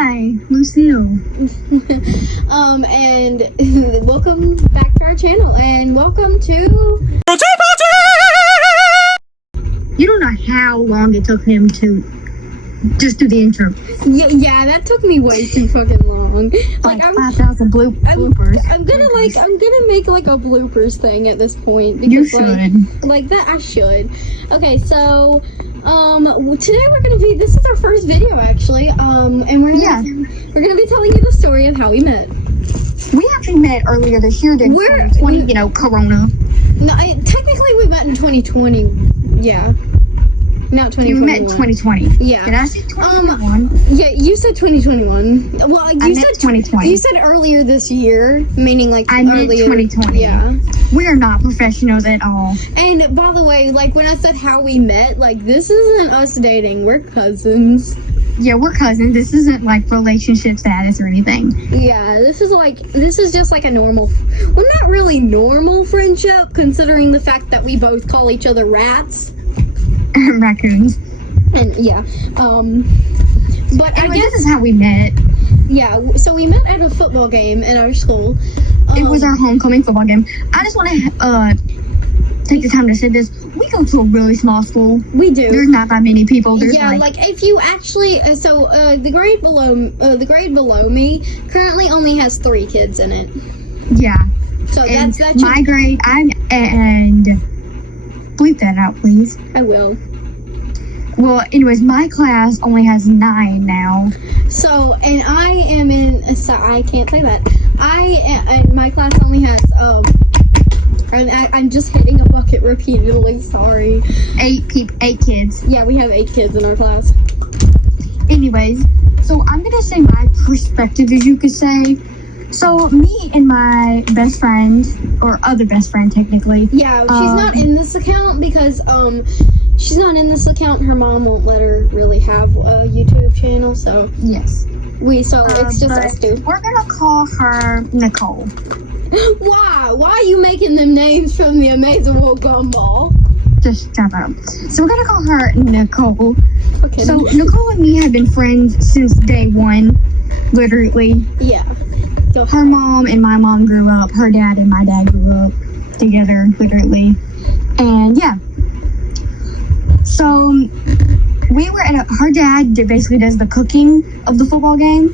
Hi, Lucille. And welcome back to our channel, and welcome to... You don't know how long it took him to just do the intro. Yeah, that took me way too fucking long. Like 5,000 bloopers. I'm gonna make like a bloopers thing at this point. Because, You should. Like that, I should. Okay, so... today this is our first video actually, and we're gonna be telling you the story of how we met. We actually met earlier this year during 2020, Corona. No, technically we met in 2020, yeah. Not 2021. You met in 2020. Yeah. Did I say 2021? Yeah, you said 2021. Well, I meant 2020. You said earlier this year, meaning like I meant 2020. Yeah. We are not professionals at all. And by the way, like when I said how we met, like this isn't us dating. We're cousins. Yeah, we're cousins. This isn't like relationship status or anything. Yeah, this is just like a normal, well, not really normal friendship, considering the fact that we both call each other rats. Raccoons. And yeah, but anyway, I guess this is how we met. Yeah, so we met at a football game at our school. It was our homecoming football game. I just want to take the time to say this. We go to a really small school. We do. There's not that many people. There's like if you actually, the grade below me currently only has 3 kids in it. Yeah. So and that's my grade. And bleep that out, please. I will. Well, anyways, my class only has 9 now. So, and I am in. So I can't say that. And my class only has and I'm just hitting a bucket repeatedly. Sorry. 8 kids. Yeah, we have 8 kids in our class. Anyways, so I'm gonna say my perspective, as you could say. So me and my best friend, or other best friend technically. Yeah, she's not in this account because she's not in this account. Her mom won't let her really have a YouTube channel, so yes. It's just us two. We're gonna call her Nicole. Why? Why are you making them names from the Amazing World Gumball? Just shut up. So we're gonna call her Nicole. Okay. So Nicole and me have been friends since day one, literally. Yeah. Her mom and my mom grew up. Her dad and my dad grew up together, literally. And yeah. So we were at her dad basically does the cooking of the football game,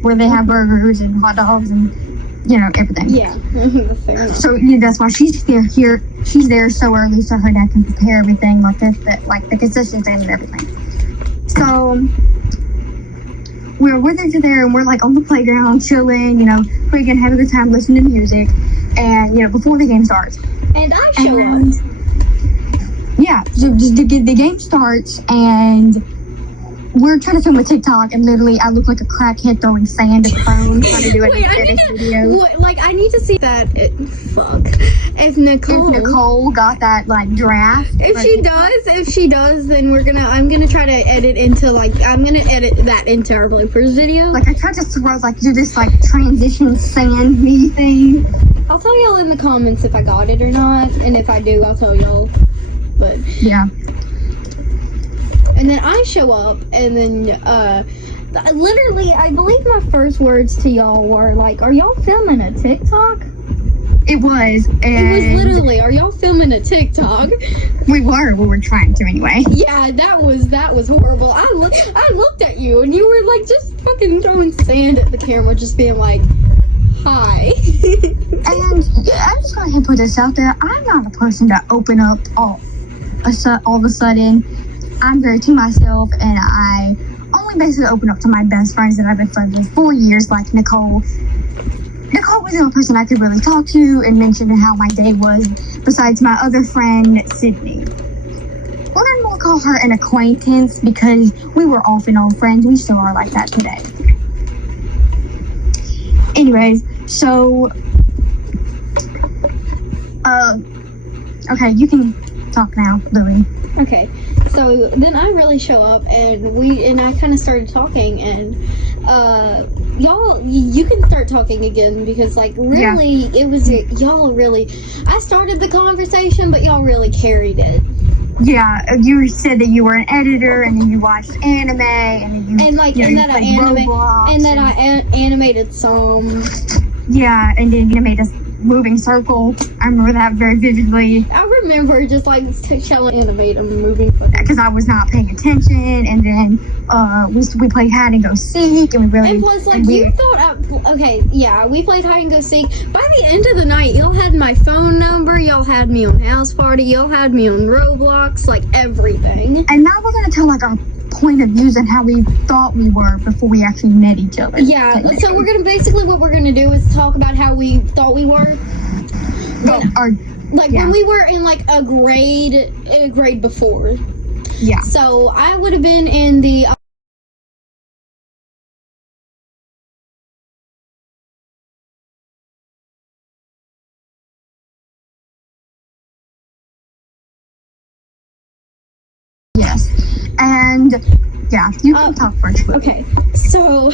where they have burgers and hot dogs and, everything. Yeah, fair enough. So that's why she's there so early so her dad can prepare everything, like the concessions and everything. So we're with her there and we're like on the playground chilling, freaking having a good time listening to music and, before the game starts. And I show up. Yeah, so the game starts and we're trying to film a TikTok and literally I look like a crackhead throwing sand at the phone trying to do an edit video. I need to see that. If Nicole got that draft. If she does, then I'm gonna try to edit that into our bloopers video. I tried to do this transition sand me thing. I'll tell y'all in the comments if I got it or not, and if I do, I'll tell y'all. But yeah. And then I show up, and then literally, I believe my first words to y'all were are y'all filming a TikTok? It was, and it was literally, are y'all filming a TikTok? We were trying to anyway. Yeah, that was horrible. I looked at you, and you were just fucking throwing sand at the camera, just being hi. And I'm just going to put this out there. I'm not a person to open up all of a sudden. I'm very to myself, and I only basically open up to my best friends that I've been friends with for years, like Nicole. Nicole was the only person I could really talk to and mention how my day was, besides my other friend, Sydney. We're going to more call her an acquaintance because we were off and on friends. We still are like that today. Anyways, so, okay, you can talk now, Louie. Okay, so then I really show up, and I kind of started talking, and you can start talking again because it was y'all really. I started the conversation, but y'all really carried it. Yeah, you said that you were an editor, and then you watched anime, and then you And like, you know, and you that I played animate, Roblox, and that animated some. yeah, and then you made a moving circle. I remember that very vividly I remember just like telling animate a moving footage. because I was not paying attention, and then we played hide and go seek, and we really And plus, like, we, you thought, okay, yeah, we played hide and go seek. By the end of the night, y'all had my phone number, y'all had me on House Party, y'all had me on Roblox, like, everything. And now we're gonna tell like our point of views and how we thought we were before we actually met each other. Yeah, so we're gonna, basically what we're gonna do is talk about how we thought we were. When we were in, like, a grade before. Yeah. So, I would have been in the... Yes. And yeah, you can talk first. Okay, so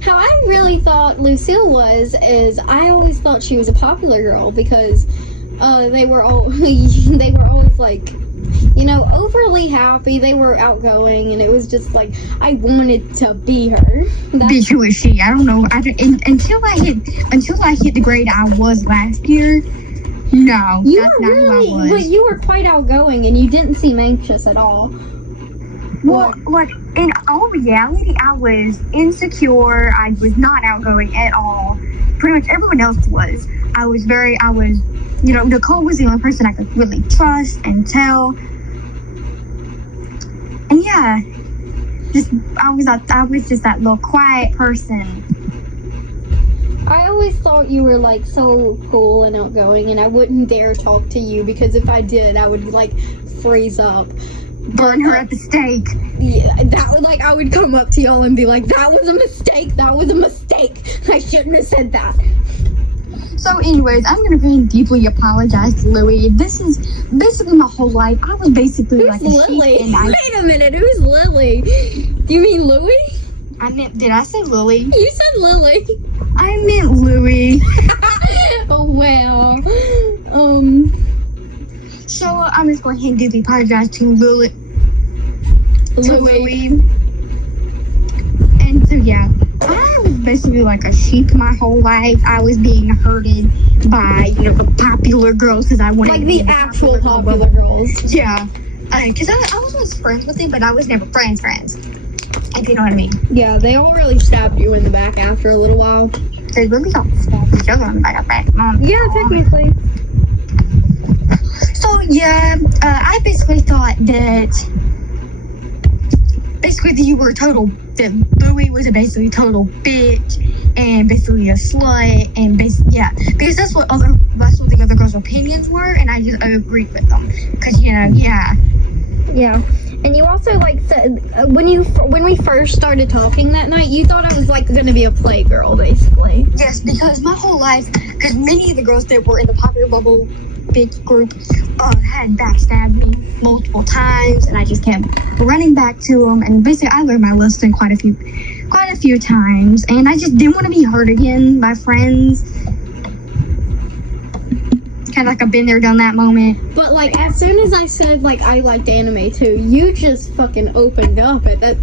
how I really thought Lucille is I always thought she was a popular girl because they were always like, you know, overly happy. They were outgoing, and it was just like I wanted to be her. Bitch, who is she? I don't know. Until I hit the grade I was last year. No, you that's were not really, who I was. but you were quite outgoing, and you didn't seem anxious at all. Well, like in all reality, I was insecure. I was not outgoing at all. Pretty much everyone else was. You know, Nicole was the only person I could really trust and tell. And yeah, I was just that little quiet person. I always thought you were like so cool and outgoing, and I wouldn't dare talk to you because if I did, I would like freeze up. Burn her at the stake. Yeah, that would like I would come up to y'all and be like, "That was a mistake. That was a mistake. I shouldn't have said that." So, anyways, I'm gonna very deeply apologize to Louie. This is basically my whole life. I was basically Who's like a Lily? sheep, and Wait a minute. Who's Lily? You mean Louie? Did I say Lily? You said Lily. I meant Louie. Oh wow. So I'm just going ahead and deeply apologize to Louie. And so yeah, I was basically like a sheep my whole life. I was being herded by, you know, the popular girls because I wanted Like to the be actual popular girls. Yeah, because I was once friends with them, but I was never friends. If you know what I mean. Yeah, they all really stabbed you in the back after a little while. They really all stabbed each other in the back. Yeah, technically. So yeah, I basically thought that that Louie was basically a total bitch and basically a slut and because that's what the other girls' opinions were, and I agreed with them because yeah. And you also like said when we first started talking that night, you thought I was like going to be a playgirl, basically. Yes, because my whole life, because many of the girls that were in the popular bubble big group had backstabbed me multiple times, and I just kept running back to them. And basically, I learned my lesson quite a few times, and I just didn't want to be hurt again by friends. Kind of like I've been there, done that moment. But like as soon as I said like I liked anime too, you just fucking opened up at that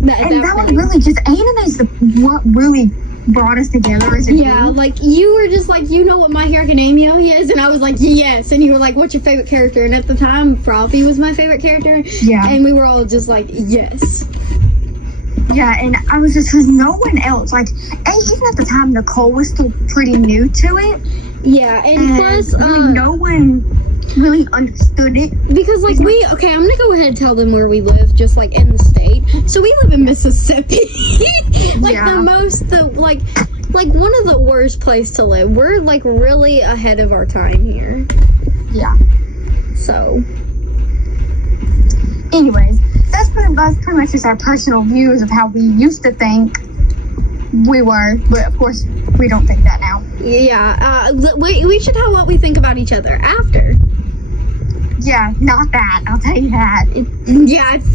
was really just anime's what really brought us together as a group. Like you were just like, you know what My Hero Academia is? And I was like, yes. And you were like, what's your favorite character? And at the time, Frothy was my favorite character. Yeah. And we were all just like, yes. Yeah, and I was just, because no one else, like, even at the time, Nicole was still pretty new to it. Yeah, and plus, really no one really understood it. Because, like, I'm gonna go ahead and tell them where we live, just, like, in the state. So we live in Mississippi. Like, like, one of the worst place to live. We're, like, really ahead of our time here. Yeah. So. Anyways, that's pretty much just our personal views of how we used to think we were, but of course we don't think that now. Yeah, we should tell what we think about each other after. Yeah, not that. I'll tell you that. Yeah, it's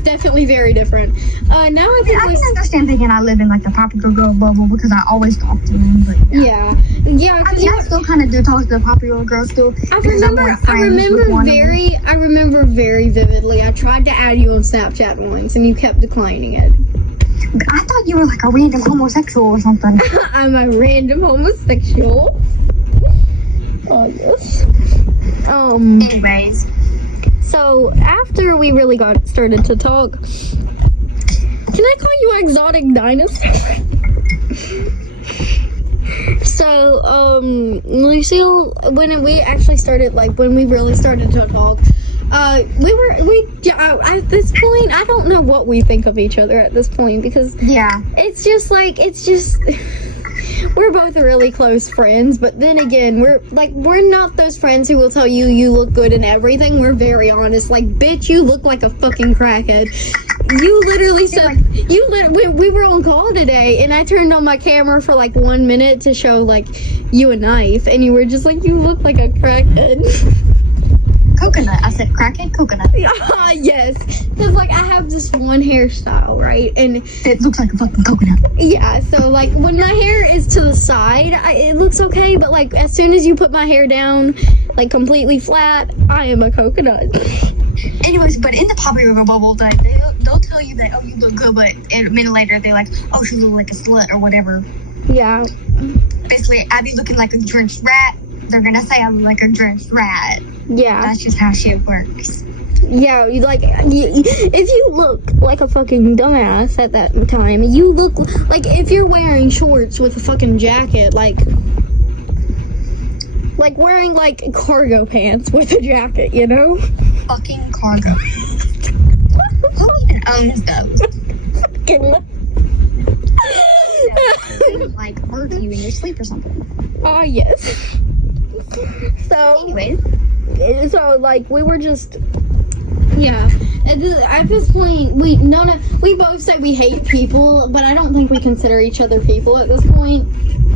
definitely very different. Now I think I can understand thinking I live in like the popular girl bubble because I always talk to them. But yeah. I mean, I still kind of do talk to the popular girls still. I remember very vividly. I tried to add you on Snapchat once, and you kept declining it. I thought you were like a random homosexual or something. I'm a random homosexual. Oh yes. Anyways, so after we really got started to talk, can I call you exotic dinosaur? So, Lucille, when we actually started, like, when we really started to talk, at this point, I don't know what we think of each other at this point, because yeah, we're both really close friends, but then again, we're not those friends who will tell you you look good in everything. We're very honest. Like, bitch, you look like a fucking crackhead. You literally said, we were on call today, and I turned on my camera for like 1 minute to show like you a knife, and you were just like, you look like a crackhead. Coconut. I said crackhead coconut. Yes. Because, like, I have this one hairstyle, right? And it looks like a fucking coconut. Yeah, so, like, when my hair is to the side, it looks okay. But, like, as soon as you put my hair down, like, completely flat, I am a coconut. Anyways, but in the popular bubble, they'll tell you that, oh, you look good, but a minute later, they're like, oh, she look like a slut or whatever. Yeah. Basically, I be looking like a drenched rat. They're gonna say I look like a drenched rat. Yeah. That's just how shit works. Yeah, if you look like a fucking dumbass at that time, you look like if you're wearing shorts with a fucking jacket, like wearing like cargo pants with a jacket, you know? Fucking cargo. Who even owns those? Like hurt you in your sleep or something. Oh yes. So anyways. So, like, we were just, yeah, at this point, we both say we hate people, but I don't think we consider each other people at this point.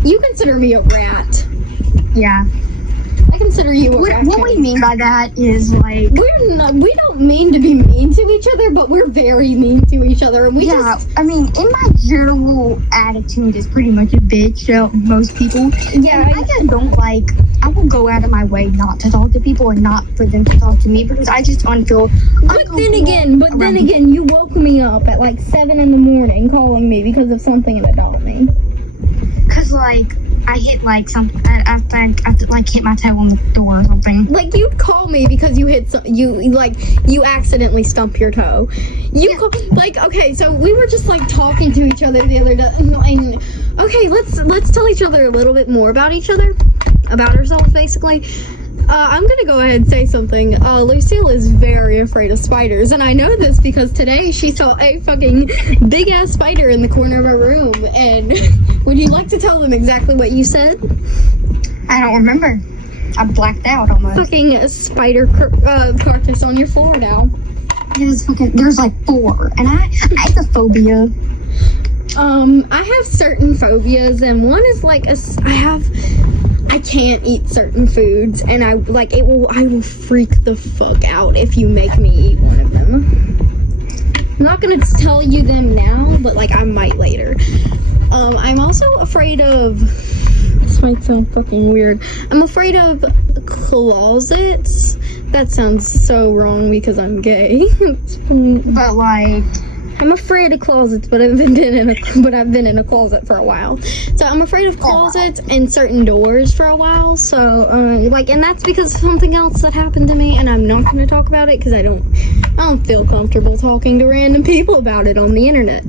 You consider me a rat. Yeah. I consider you a rat. What we mean by that is, like, we don't mean to be mean to each other, but we're very mean to each other. And I mean, in my general attitude is pretty much a bitch to most people. Yeah. And I just don't like, I will go out of my way not to talk to people and not for them to talk to me because I just feel But then again, you woke me up at like 7 a.m. calling me because of something about me. Cause like I hit like something. I think I like hit my toe on the door or something. Like you'd call me because you hit you accidentally stump your toe. Okay, so we were just like talking to each other the other day, and okay, let's tell each other a little bit more about each other, about ourselves basically. I'm gonna go ahead and say something. Lucille is very afraid of spiders, and I know this because today she saw a fucking big ass spider in the corner of our room. And would you like to tell them exactly what you said? I don't remember. I blacked out almost. Fucking spider carcass on your floor now. There's like 4, and I have a phobia. I have certain phobias, and one is like I can't eat certain foods, and I will freak the fuck out if you make me eat one of them. I'm not gonna tell you them now, but like I might later. I'm also afraid of, this might sound fucking weird, I'm afraid of closets. That sounds so wrong because I'm gay. But like, I'm afraid of closets, but I've been in a closet for a while. So I'm afraid of closets and certain doors for a while. So and that's because of something else that happened to me, and I'm not going to talk about it because I don't feel comfortable talking to random people about it on the internet.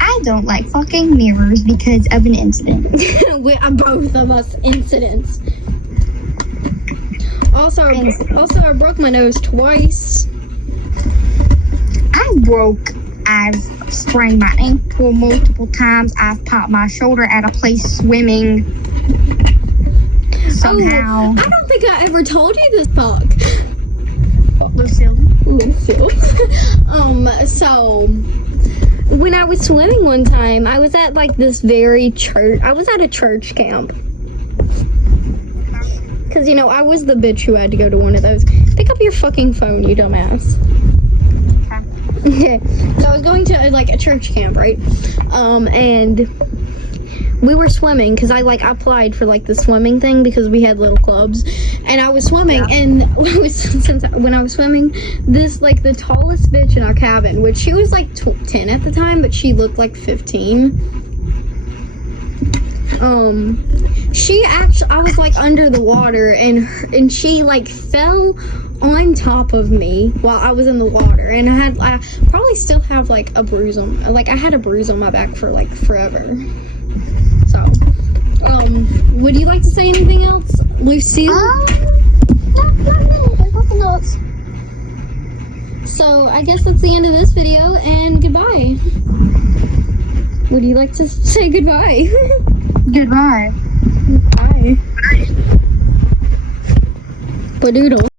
I don't like fucking mirrors because of an incident. Both of us incidents. Also, I broke my nose twice. I've sprained my ankle multiple times. I've popped my shoulder at a place swimming. Somehow. I don't think I ever told you this, fuck. What, Lucille? So when I was swimming one time, I was at like this very church. I was at a church camp. Because, you know, I was the bitch who had to go to one of those. Pick up your fucking phone, you dumbass. Okay. So I was going to, like, a church camp, right? And we were swimming because I applied for, like, the swimming thing because we had little clubs. And I was swimming, and when I was swimming, this, like, the tallest bitch in our cabin, which she was, like, 10 at the time, but she looked like 15. I was like under the water, and she like fell on top of me while I was in the water, and I probably still have like a bruise on, like I had a bruise on my back for like forever. So, would you like to say anything else, Lucille? Nothing else. So I guess that's the end of this video, and goodbye. Would you like to say goodbye? Goodbye. Bye. Badoodle.